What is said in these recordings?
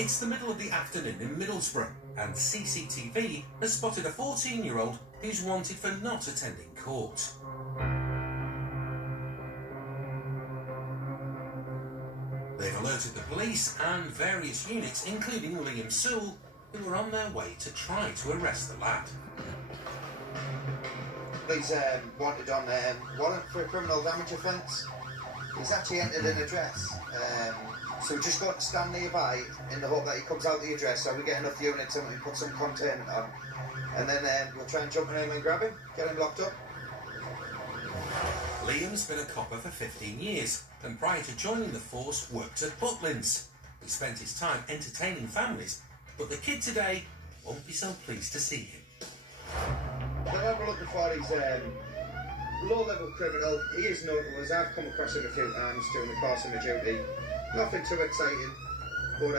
It's the middle of the afternoon in Middlesbrough, and CCTV has spotted a 14-year-old who's wanted for not attending court. They've alerted the police and various units, including Liam Sewell, who are on their way to try to arrest the lad. He's wanted on warrant for a criminal damage offence. He's actually entered an address. So we're just going to stand nearby in the hope that he comes out the address, so we get enough units and we put some containment on. And then we'll try and jump in him and grab him, get him locked up. Liam's been a copper for 15 years, and prior to joining the force worked at Butlins. He spent his time entertaining families, but the kid today won't be so pleased to see him. Whatever we're looking for is low-level criminal. He is known to us. I've come across him a few times during the course of my duty. Nothing too exciting, but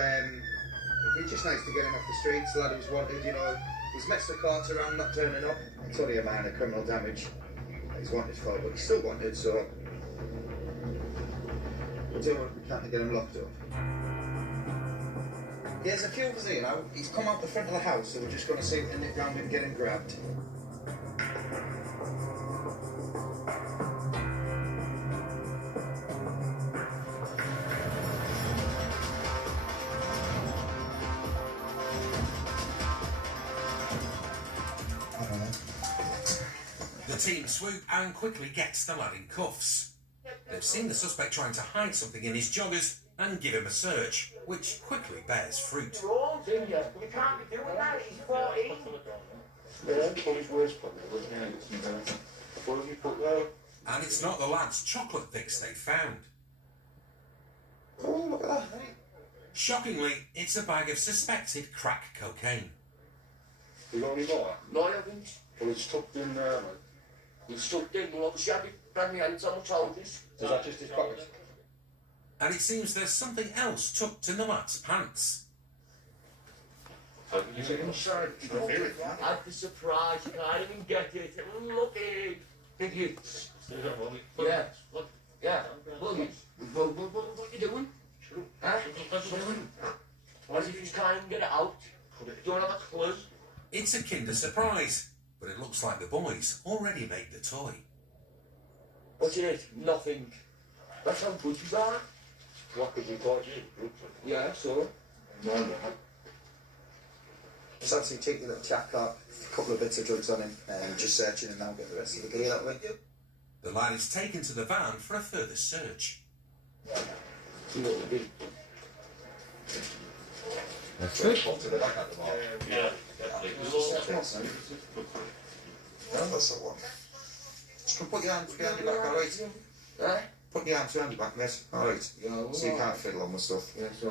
it's just nice to get him off the streets. The lad who's wanted, you know, he's messed the courts around not turning up. It's only a minor criminal damage that he's wanted for, but he's still wanted, so we'll do what we can to get him locked up. There's a few of us here now. He's come out the front of the house, so we're just going to see if we can nip round and get him grabbed. The team swoop and quickly gets the lad in cuffs. They've seen the suspect trying to hide something in his joggers and give him a search, which quickly bears fruit. You can't be doing that, he's 14. And it's not the lad's chocolate fix they found. Oh, look at that. Shockingly, it's a bag of suspected crack cocaine. You got any more? No, I haven't. Well, it's tucked in there, mate. He's stuck in, well, obviously I've been my hands on my shoulders. Is that just his pocket? And it seems there's something else tucked in the lad's pants. You take him aside. You can feel it. I'd be surprised, you can't even get it. Look at it. Think you? Yeah. Look. Yeah. Look. What are you doing? Huh? What are you doing? As if you just can't even get it out. You don't have a clue. It's a Kinder Surprise, but it looks like the boys already made the toy. What's in it? Nothing. That's how good you are. What could you call you? Yeah, so. No. Just actually taking a little jack up, a couple of bits of drugs on him, and just searching him now, get the rest of the gear that way. The lad is taken to the van for a further search. That's good. To the back at the bar. Yeah. That's the one. Just put your hands behind your back, alright? Eh? Put your hands behind your back, mate. Alright. Yeah, So you can't fiddle on with stuff. Yeah, so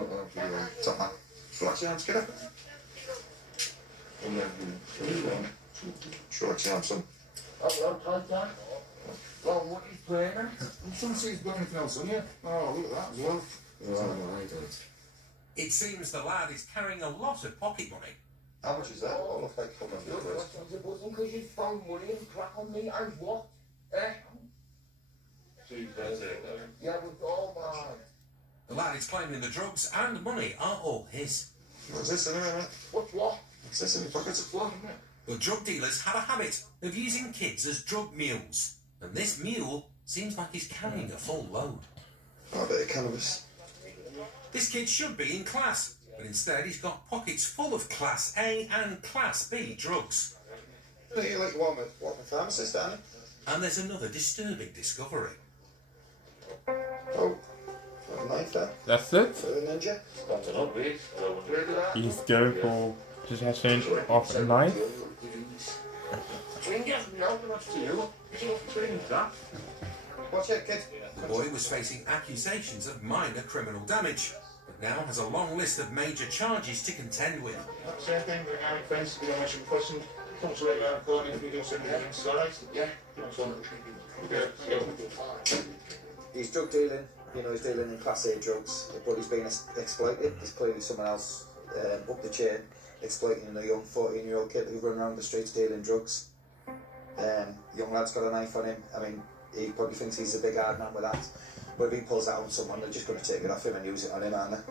Top man. Just relax your hands, get up. Just relax your hands, son. Well, what are you playing at? Some sees got anything else on you? Oh, look at that as well. It seems the lad is carrying a lot of pocket money. How much is that? Oh, look like coming Look, it wasn't because you found money and crack on me and what? Eh? Yeah, but all mine. The lad is claiming the drugs and money are all his. What's this anyway, mate? What's what? What's this in your pockets? What, isn't it? But drug dealers have a habit of using kids as drug mules, and this mule seems like he's carrying a full load. Oh, a bit of cannabis. This kid should be in class, but instead he's got pockets full of Class A and Class B drugs. You like walking pharmacist, aren't you? And there's another disturbing discovery. Oh, got a knife there. That's it. For the ninja. He's going for possession of a knife. Watch it, kid. The boy was facing accusations of minor criminal damage, but now has a long list of major charges to contend with. Same thing, but now offence, we don't ask questions. Come to right around the corner if we do something against the right. Yeah. He's drug dealing, you know, he's dealing in Class A drugs, but he's being exploited. There's clearly someone else up the chain exploiting a young 14-year-old kid who run around the streets dealing drugs. Young lad's got a knife on him. I mean, he probably thinks he's a big hard man with that. But if he pulls that on someone, they're just going to take it off him and use it on him, aren't they?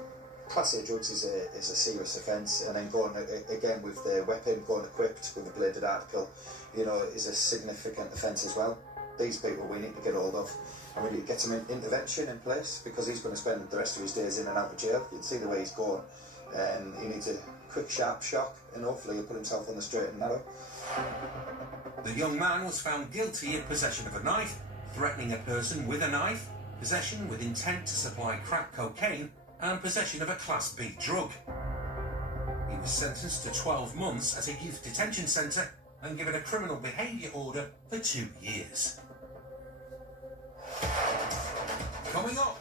Class A drugs is a serious offence, and then going again with the weapon, going equipped with a bladed article, you know, is a significant offence as well. These people we need to get hold of, and we need to get some intervention in place, because he's going to spend the rest of his days in and out of jail. You can see the way he's going, and he needs a quick, sharp shock, and hopefully he'll put himself on the straight and narrow. The young man was found guilty of possession of a knife, threatening a person with a knife, possession with intent to supply crack cocaine, and possession of a Class B drug. He was sentenced to 12 months at a youth detention centre and given a criminal behaviour order for 2 years. Coming up,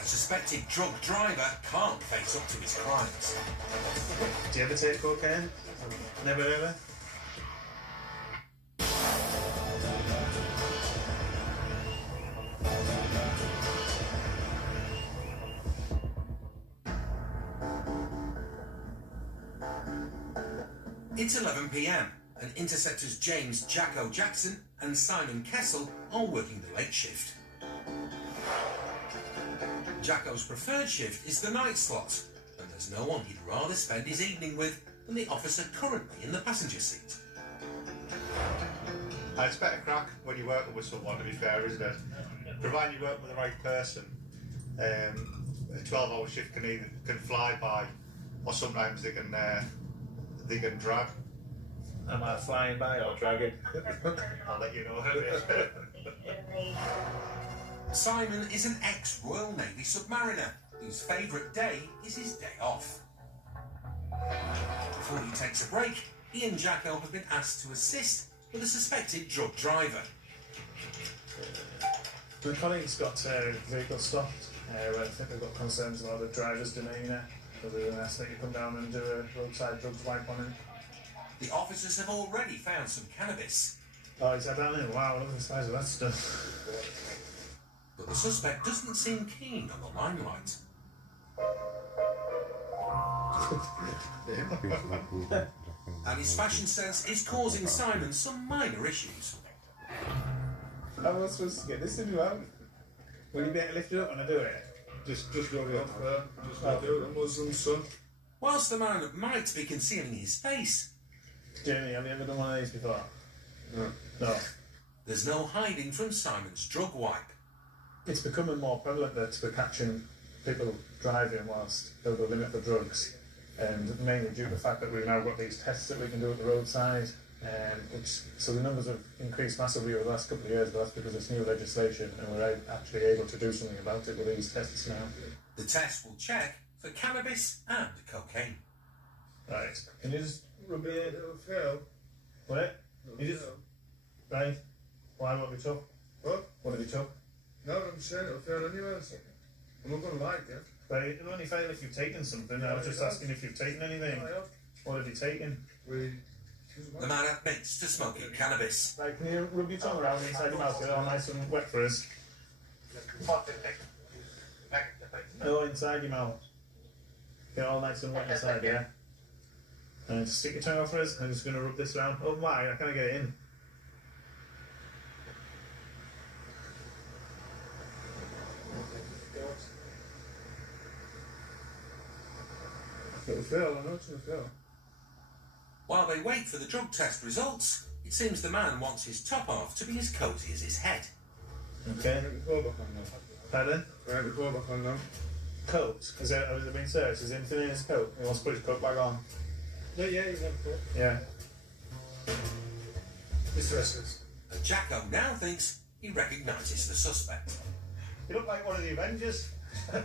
a suspected drug driver can't face up to his crimes. Do you ever take cocaine? Never ever? It's 11 p.m. and interceptors James Jacko Jackson and Simon Kessel are working the late shift. Jacko's preferred shift is the night slot, and there's no one he'd rather spend his evening with than the officer currently in the passenger seat. It's better crack when you're working with someone, to be fair, isn't it? Providing you work with the right person, a 12-hour shift can fly by, or sometimes they can drag. Am I flying by or dragging? I'll let you know. Simon is an ex-Royal Navy submariner whose favourite day is his day off. Before he takes a break, he and Jacko have been asked to assist with a suspected drug driver. The colleagues got a vehicle stopped. I think they've got concerns about the driver's demeanour. So they're going to ask that you come down and do a roadside drugs wipe on him. The officers have already found some cannabis, Oh, he's had that in? Wow, look at the size of that stuff. but the suspect doesn't seem keen on the limelight. And his fashion sense is causing Simon some minor issues. How am I supposed to get this in you out? Will you be able to lift it up when I do it? Just go up there. Just do it. Muslim son. Whilst the man might be concealing his face, Jamie, have you ever done one of these before? No. there's no hiding from Simon's drug wipe. It's becoming more prevalent that we're catching people driving whilst over the limit for drugs, and mainly due to the fact that we've now got these tests that we can do at the roadside. So the numbers have increased massively over the last couple of years, but that's because it's new legislation and we're actually able to do something about it with these tests now. The test will check for cannabis and cocaine. Right. Can you just rub your head? It'll fail. Wait. You just... Right. Why won't we took? What? What have you took? No, I'm saying it'll fail anyway. I'm not going to like it. But it'll only fail if you've taken something. I was just asking if you've taken anything. What have you taken? The man admits to smoking cannabis. Right, can you rub your tongue around inside your mouth? Get it all nice and wet for us. No, inside your mouth. Get it all nice and wet inside, yeah? And just stick your tongue out for us. I'm just going to rub this around. Oh my, I can't get it in. It'll fail. I know it's going to fail. While they wait for the drug test results, it seems the man wants his top half to be as cosy as his head. Okay. Right, the call back on now. Pardon? Right, the call back on now. Coat? Has it been searched? Is anything in his coat? He wants to put his coat back on. Yeah, you have a call. Yeah. Mr. Essex. And Jacko now thinks he recognises the suspect. You look like one of the Avengers. You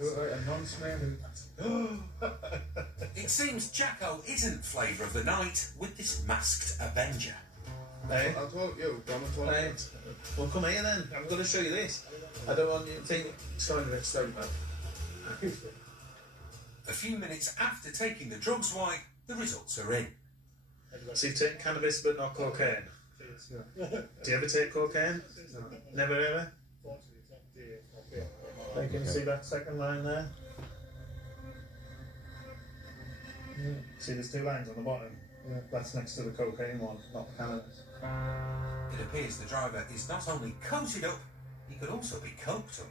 look like a non-smelling. It seems Jacko isn't flavour of the night with this masked Avenger. Hey. I'll talk you. I'm going to talk Right. Well, come here then. I'm going to show you this. I don't want you to think it's kind of a straight man. A few minutes after taking the drugs wipe, the results are in. So you've taken cannabis but not cocaine? Do you ever take cocaine? No. Never ever? Hey, can you see that second line there? See there's two lines on the bottom? Yeah. That's next to the cocaine one, not the cannabis. It appears the driver is not only coated up, he could also be coked up.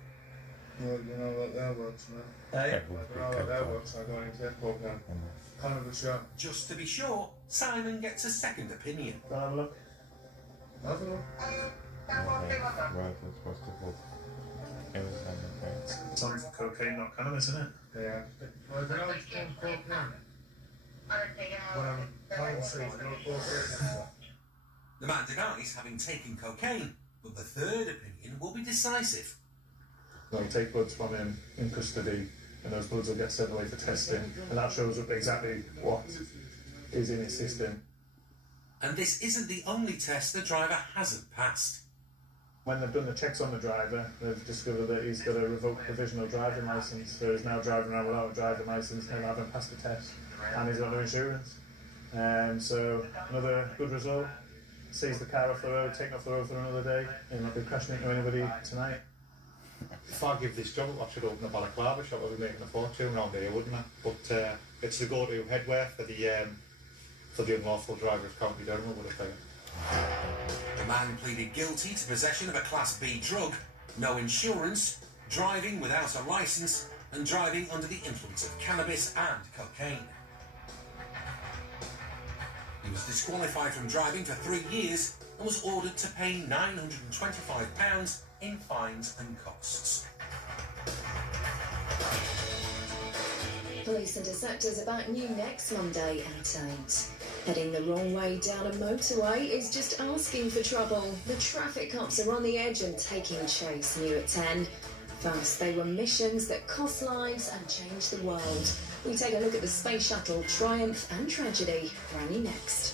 Well, you know what that works, man. Hey, You know what that works, I go into it, cocaine. Kind of a shot. Just to be sure, Simon gets a second opinion. go and have a look. Have a look. Right, that's supposed to hold. It's on for cocaine, not cannabis, isn't it? Yeah. Well, they always call cocaine. Whatever. Pine trees, no cocaine. The man denies having taken cocaine, but the third opinion will be decisive. They'll take bloods from him in custody, and those bloods will get sent away for testing, and that shows up exactly what is in his system. And this isn't the only test the driver hasn't passed. When they've done the checks on the driver, they've discovered that he's got a revoked provisional driving licence, so he's now driving around without a driving licence, never having passed the test, and he's got no insurance. So another good result. Sees the car off the road, taken off the road for another day, and not be crashing into anybody tonight. If I give this job up, I should open a balaclava shop. I'd be making a fortune around here, wouldn't I? But it's the go-to headwear for the unlawful driver of County Durham, I would have think. The man pleaded guilty to possession of a Class B drug, no insurance, driving without a licence, and driving under the influence of cannabis and cocaine. He was disqualified from driving for 3 years and was ordered to pay £925 in fines and costs. Police Interceptors about new next Monday at 8. Heading the wrong way down a motorway is just asking for trouble. The traffic cops are on the edge and taking chase new at 10. First, they were missions that cost lives and changed the world. We take a look at the space shuttle triumph and tragedy. Brand new next.